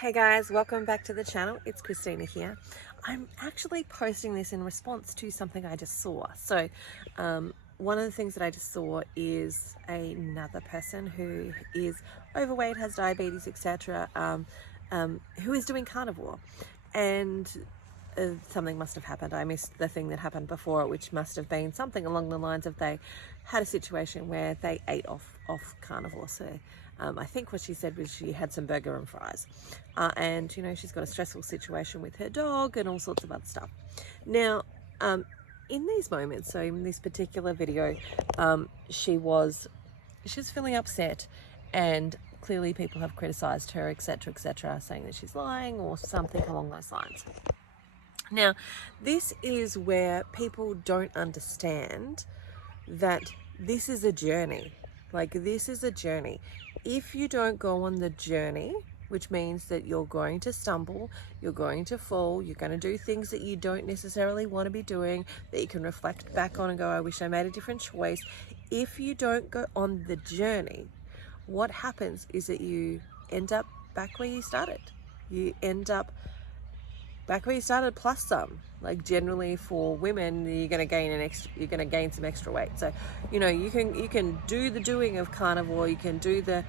Hey guys, welcome back to the channel. It's Christina here. I'm actually posting this in response to something I just saw. One of the things that I just saw is another person who is overweight, has diabetes, etc., who is doing carnivore. And something must have happened. I missed the thing that happened before, which must have been something along the lines of they had a situation where they ate off carnivore. I think what she said was she had some burger and fries. And, you know, she's got a stressful situation with her dog and all sorts of other stuff. Now, in these moments, so in this particular video, she was feeling upset, and clearly people have criticized her, etc., saying that she's lying or something along those lines. Now, this is where people don't understand that this is a journey. Like, this is a journey. If you don't go on the journey, which means that you're going to stumble, you're going to fall, you're going to do things that you don't necessarily want to be doing, that you can reflect back on and go, I wish I made a different choice. If you don't go on the journey, what happens is that you end up back where you started. You end up back where you started plus some. Like, generally for women, you're going to gain some extra weight. So, you know, you can do the doing of carnivore, you can do the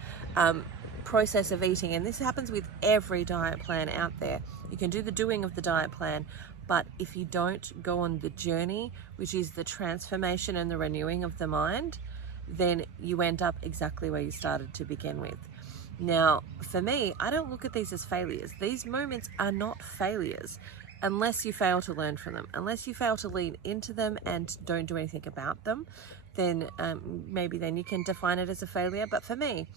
process of eating, and this happens with every diet plan out there. You can do the doing of the diet plan, but if you don't go on the journey, which is the transformation and the renewing of the mind, then you end up exactly where you started to begin with. Now, for me, I don't look at these as failures. These moments are not failures unless you fail to learn from them. Unless you fail to lean into them and don't do anything about them, then maybe then you can define it as a failure. But for me,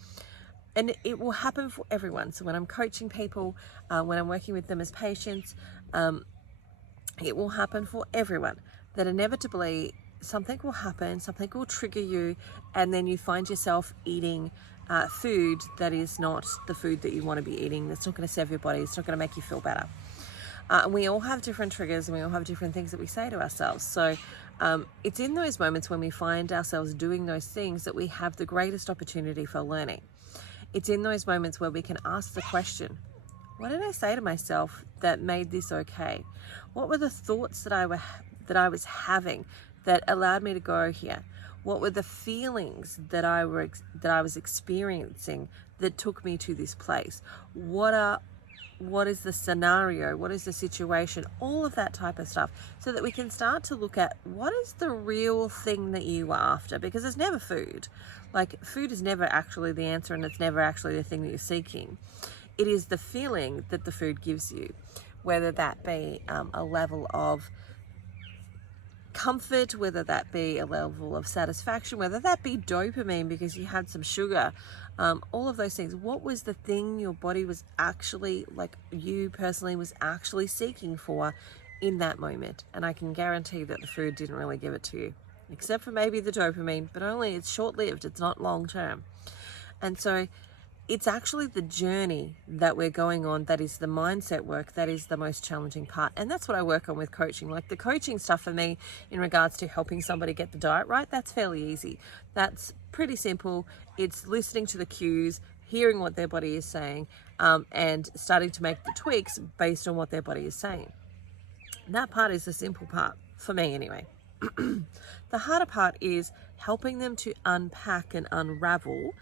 and it will happen for everyone. So when I'm coaching people, when I'm working with them as patients, it will happen for everyone. That inevitably something will happen, something will trigger you, and then you find yourself eating food that is not the food that you want to be eating. That's not going to serve your body. It's not going to make you feel better. And we all have different triggers, and we all have different things that we say to ourselves. So it's in those moments when we find ourselves doing those things that we have the greatest opportunity for learning. It's in those moments where we can ask the question, what did I say to myself that made this okay? What were the thoughts that I was having that allowed me to go here? What were the feelings that I was experiencing that took me to this place? What is the scenario? What is the situation? All of that type of stuff, so that we can start to look at what is the real thing that you are after, because it's never food. Like, food is never actually the answer, and it's never actually the thing that you're seeking. It is the feeling that the food gives you, whether that be a level of comfort, whether that be a level of satisfaction, whether that be dopamine because you had some sugar, all of those things. What was the thing your body was actually, like, you personally was actually seeking for in that moment? And I can guarantee that the food didn't really give it to you, except for maybe the dopamine, but only it's short-lived, it's not long-term. And so it's actually the journey that we're going on that is the mindset work, that is the most challenging part. And that's what I work on with coaching. Like, the coaching stuff for me in regards to helping somebody get the diet right, that's fairly easy. That's pretty simple. It's listening to the cues, hearing what their body is saying, and starting to make the tweaks based on what their body is saying. That part is the simple part, for me anyway. The harder part is helping them to unpack and unravel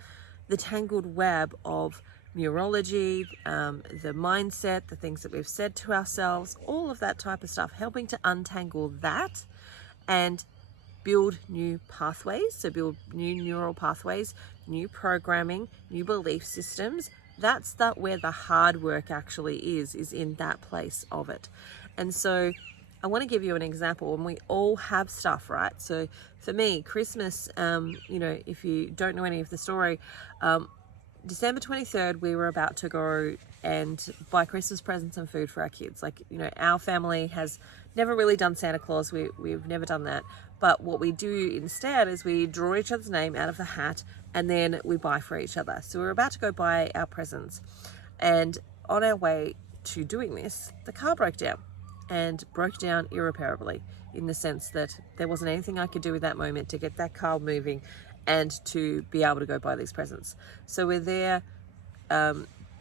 the tangled web of neurology, the mindset, the things that we've said to ourselves, all of that type of stuff, helping to untangle that and build new pathways, so build new neural pathways, new programming, new belief systems. That's where the hard work actually is in that place of it. And so I want to give you an example, and we all have stuff, right? So for me, Christmas, you know, if you don't know any of the story, December 23rd, we were about to go and buy Christmas presents and food for our kids. Like, you know, our family has never really done Santa Claus. We've never done that. But what we do instead is we draw each other's name out of the hat, and then we buy for each other. So we're about to go buy our presents. And on our way to doing this, the car broke down. And broke down irreparably, in the sense that there wasn't anything I could do at that moment to get that car moving and to be able to go buy these presents. So we're there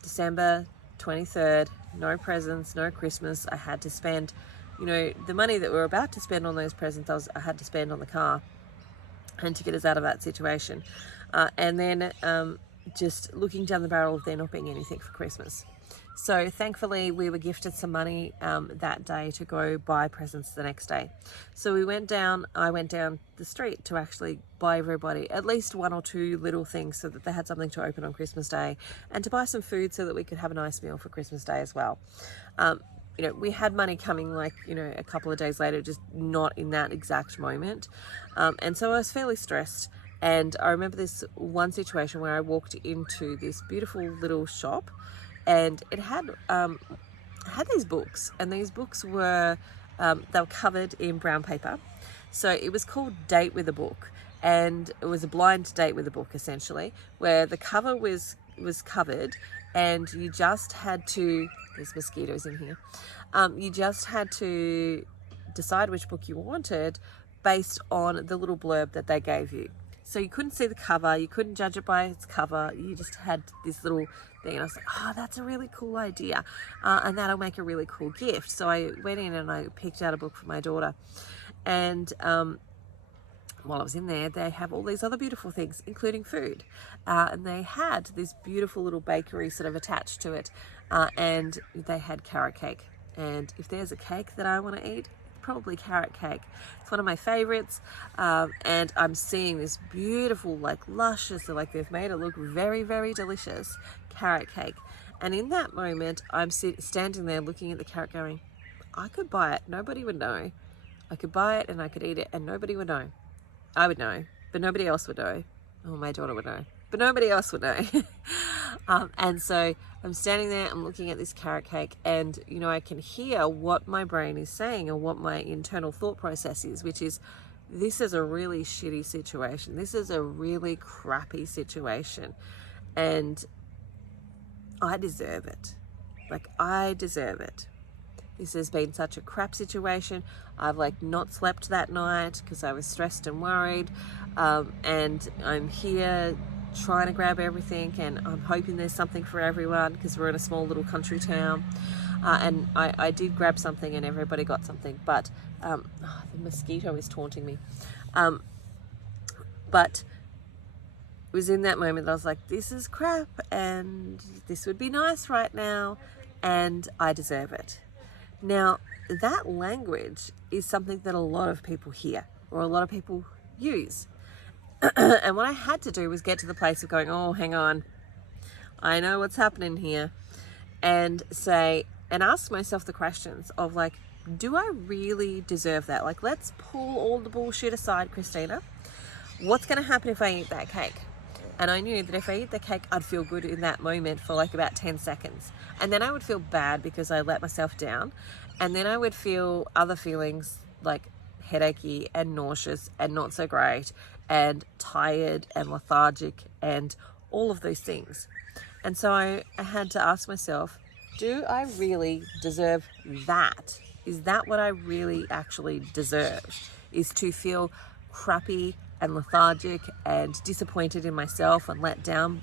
December 23rd, no presents, no Christmas. I had to spend, the money that we were about to spend on those presents, I had to spend on the car and to get us out of that situation. And then just looking down the barrel of there not being anything for Christmas. So thankfully we were gifted some money that day to go buy presents the next day. So I went down the street to actually buy everybody at least one or two little things so that they had something to open on Christmas Day, and to buy some food so that we could have a nice meal for Christmas Day as well. We had money coming a couple of days later, just not in that exact moment. And so I was fairly stressed. And I remember this one situation where I walked into this beautiful little shop, and it had these books, and these books were they were covered in brown paper. So it was called Date with a Book, and it was a blind date with a book essentially, where the cover was covered, and you just had to, there's mosquitoes in here, you just had to decide which book you wanted based on the little blurb that they gave you. So you couldn't see the cover, you couldn't judge it by its cover, you just had this little thing. And I was like, oh, that's a really cool idea, and that'll make a really cool gift. So I went in and I picked out a book for my daughter, and while I was in there, they have all these other beautiful things, including food, and they had this beautiful little bakery sort of attached to it, and they had carrot cake. And if there's a cake that I want to eat, probably carrot cake. It's one of my favorites, and I'm seeing this beautiful, luscious, they've made it look very, very delicious carrot cake. And in that moment, I'm standing there looking at the carrot going, I could buy it, nobody would know. I could buy it and I could eat it and nobody would know. I would know, but nobody else would know. Oh, my daughter would know, but nobody else would know. And so I'm standing there, I'm looking at this carrot cake, and I can hear what my brain is saying and what my internal thought process is, which is, this is a really shitty situation. This is a really crappy situation, and I deserve it. I deserve it. This has been such a crap situation. I've not slept that night because I was stressed and worried, and I'm here trying to grab everything, and I'm hoping there's something for everyone because we're in a small little country town, and I did grab something and everybody got something, but the mosquito is taunting me, but it was in that moment that I was like, this is crap and this would be nice right now and I deserve it. Now that language is something that a lot of people hear, or a lot of people use. And what I had to do was get to the place of going, oh, hang on, I know what's happening here, and ask myself the questions of do I really deserve that? Let's pull all the bullshit aside, Christina. What's going to happen if I eat that cake? And I knew that if I eat the cake, I'd feel good in that moment for about 10 seconds. And then I would feel bad because I let myself down. And then I would feel other feelings headachy and nauseous and not so great and tired and lethargic and all of those things. And so I had to ask myself, do I really deserve that? Is that what I really actually deserve? Is to feel crappy and lethargic and disappointed in myself and let down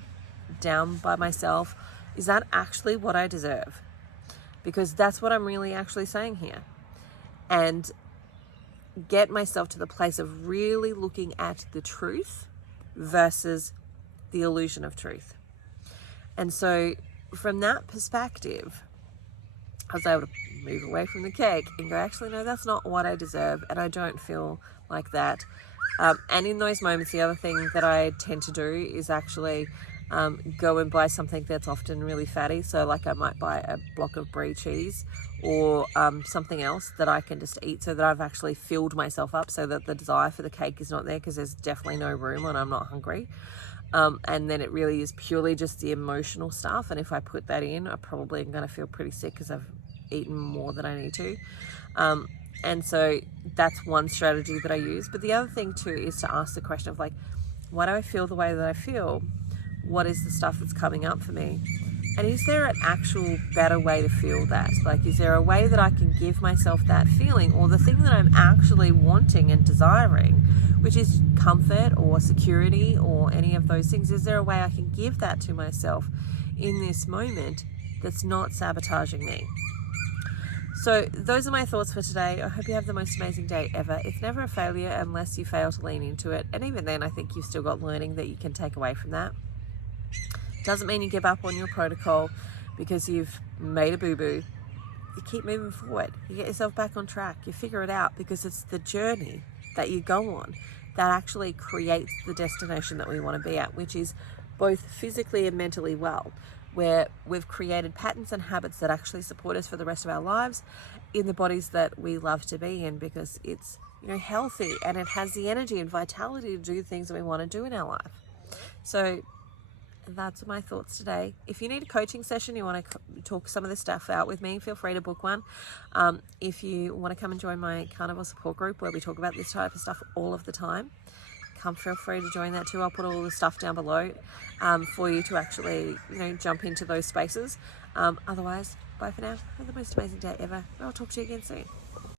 by myself? Is that actually what I deserve? Because that's what I'm really actually saying here. And get myself to the place of really looking at the truth versus the illusion of truth. And so from that perspective, I was able to move away from the cake and go, actually, no, that's not what I deserve, and I don't feel like that. And in those moments, the other thing that I tend to do is actually go and buy something that's often really fatty. So I might buy a block of brie cheese or something else that I can just eat, so that I've actually filled myself up, so that the desire for the cake is not there, because there's definitely no room when I'm not hungry. And then it really is purely just the emotional stuff. And if I put that in, I probably am going to feel pretty sick because I've eaten more than I need to. And so that's one strategy that I use. But the other thing too is to ask the question of why do I feel the way that I feel? What is the stuff that's coming up for me? And is there an actual better way to feel that? Is there a way that I can give myself that feeling, or the thing that I'm actually wanting and desiring, which is comfort or security or any of those things? Is there a way I can give that to myself in this moment that's not sabotaging me. So those are my thoughts for today. I hope you have the most amazing day ever. It's never a failure unless you fail to lean into it. And even then, I think you've still got learning that you can take away from that. Doesn't mean you give up on your protocol because you've made a boo-boo. You keep moving forward. You get yourself back on track. You figure it out, because it's the journey that you go on that actually creates the destination that we want to be at, which is both physically and mentally well, where we've created patterns and habits that actually support us for the rest of our lives in the bodies that we love to be in, because it's, you know, healthy and it has the energy and vitality to do things that we want to do in our life. So that's my thoughts today. If you need a coaching session, you want to talk some of this stuff out with me, feel free to book one. If you want to come and join my Carnivore support group where we talk about this type of stuff all of the time, feel free to join that too. I'll put all the stuff down below for you to actually, you know, jump into those spaces. Otherwise, bye for now. Have the most amazing day ever. I'll talk to you again soon.